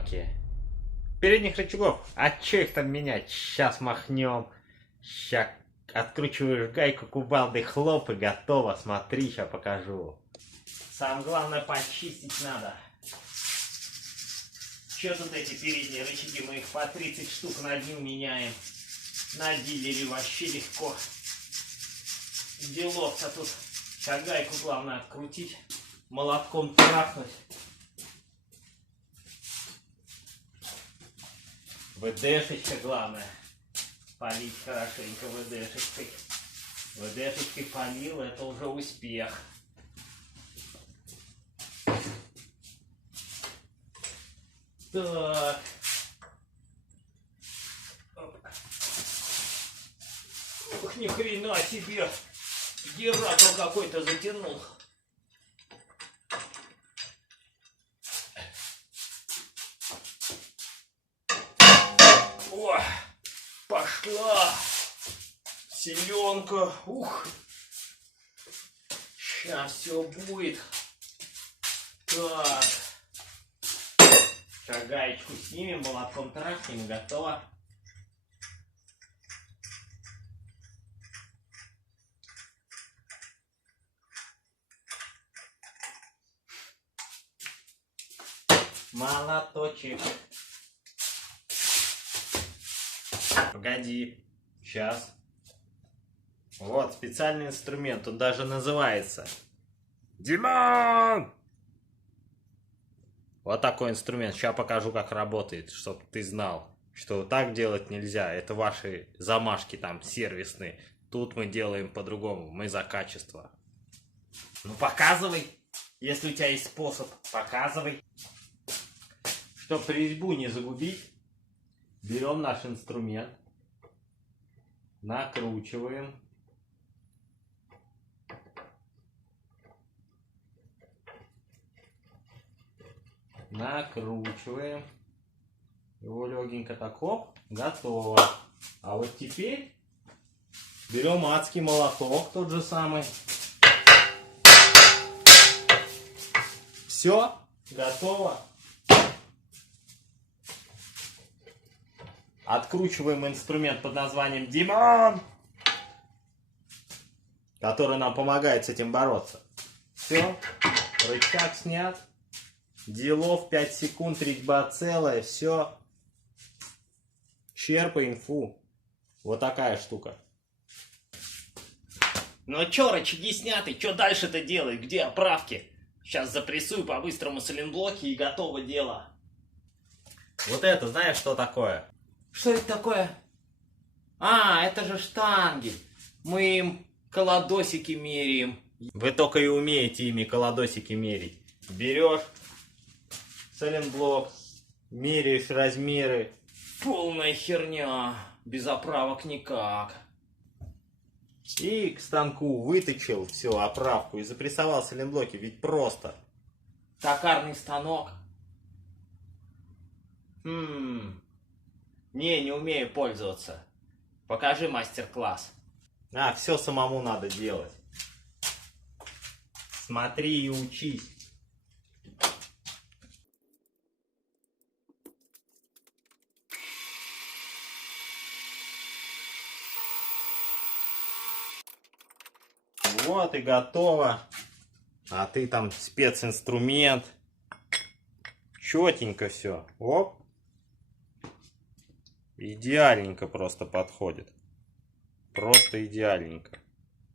коробки. Передних рычагов. А че их там менять? Сейчас махнем. Сейчас откручиваешь гайку кувалдой, хлоп, и готово. Смотри, сейчас покажу. Самое главное, почистить надо. Че тут эти передние рычаги? Мы их по 30 штук на дню меняем. На дилере вообще легко. Делов-то тут. Гайку главное открутить. Молотком трахнуть. ВДшечка главное. Полить хорошенько ВДшечкой. ВДшечкой полил, это уже успех. Так. Ух, ни хрена себе. Генератор какой-то затянул. О, пошла. Селенка. Ух. Сейчас все будет. Так. Гаечку снимем, молотком трахнем, и готово. Молоточек. Погоди. Сейчас. Вот специальный инструмент. Он даже называется Димон! Вот такой инструмент. Сейчас покажу, как работает, чтобы ты знал, что так делать нельзя. Это ваши замашки там сервисные. Тут мы делаем по-другому. Мы за качество. Ну показывай. Если у тебя есть способ, показывай. Чтобы резьбу не загубить, берем наш инструмент, накручиваем. Накручиваем. Его легенько так, оп, готово. А вот теперь берем адский молоток, тот же самый. Все, готово. Откручиваем инструмент под названием Димон, который нам помогает с этим бороться. Все, рычаг снят. Делов 5 секунд, резьба целая, все. Черпаем, фу. Вот такая штука. Ну чё, рычаги сняты, чё дальше-то делать? Где оправки? Сейчас запрессую по-быстрому сайлентблоки и готово дело. Вот это, знаешь, что такое? Что это такое? А, это же штанги. Мы им колодосики меряем. Вы только и умеете ими колодосики мерить. Берешь сайлентблок, меряешь размеры. Полная херня. Без оправок никак. И к станку выточил всю оправку и запрессовал сайлентблоки. Ведь просто. Токарный станок. Не умею пользоваться. Покажи мастер-класс. А, все самому надо делать. Смотри и учись. Вот и готово. А ты там специнструмент. Четенько все. Оп. Идеальненько просто подходит. Просто идеальненько.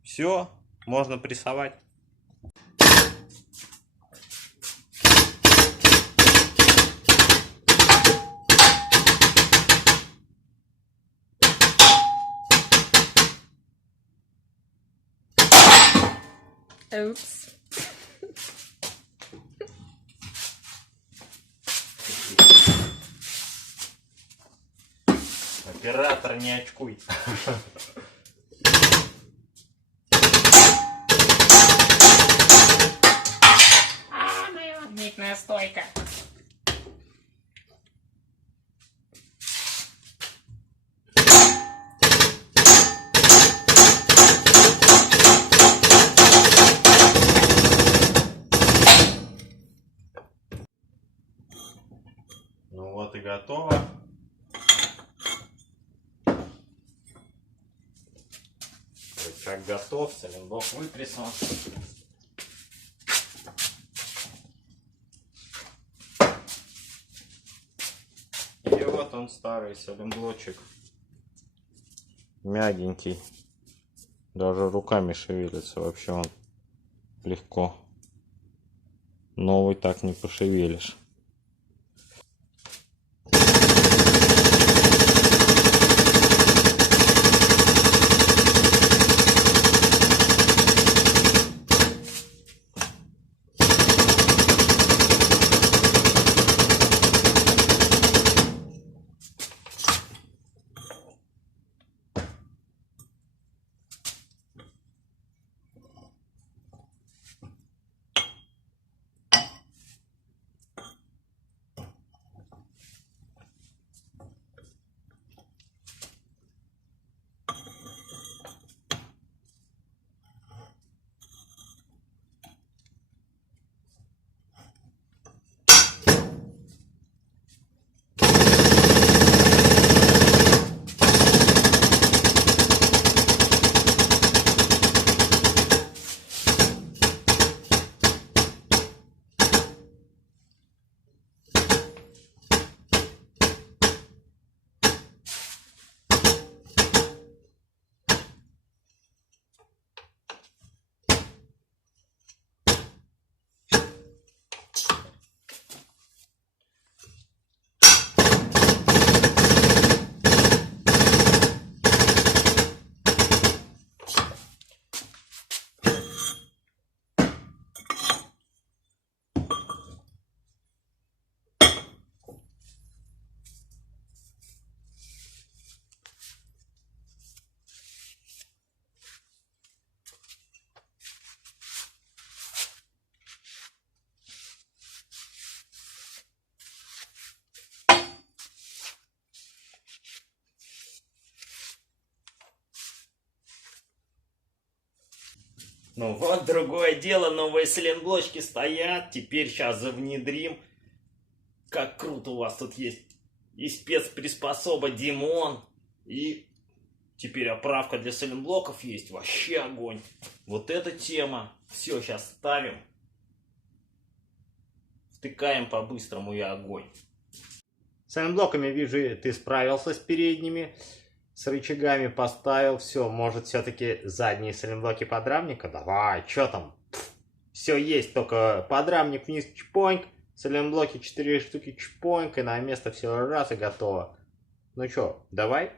Все, можно прессовать. Oops. Оператор, не очкуй. Моя магнитная стойка. Рычаг готов, сайлентблок выпрессован. И вот он, старый сайлентблочек. Мягенький. Даже руками шевелится. Вообще он легко. Новый так не пошевелишь. Ну вот, другое дело, новые сайлентблочки стоят. Теперь сейчас завнедрим. Как круто у вас тут есть и спецприспособа Димон. И теперь оправка для сайлентблоков есть. Вообще огонь. Вот эта тема. Все, сейчас ставим. Втыкаем по-быстрому и огонь. С сайлентблоками, вижу, ты справился с передними. С рычагами поставил, все, может все-таки задние сайлентблоки подрамника? Давай, что там? Все есть, только подрамник вниз, чпоньк, сайлентблоки 4 штуки, чпоньк, и на место все раз и готово. Ну что, давай?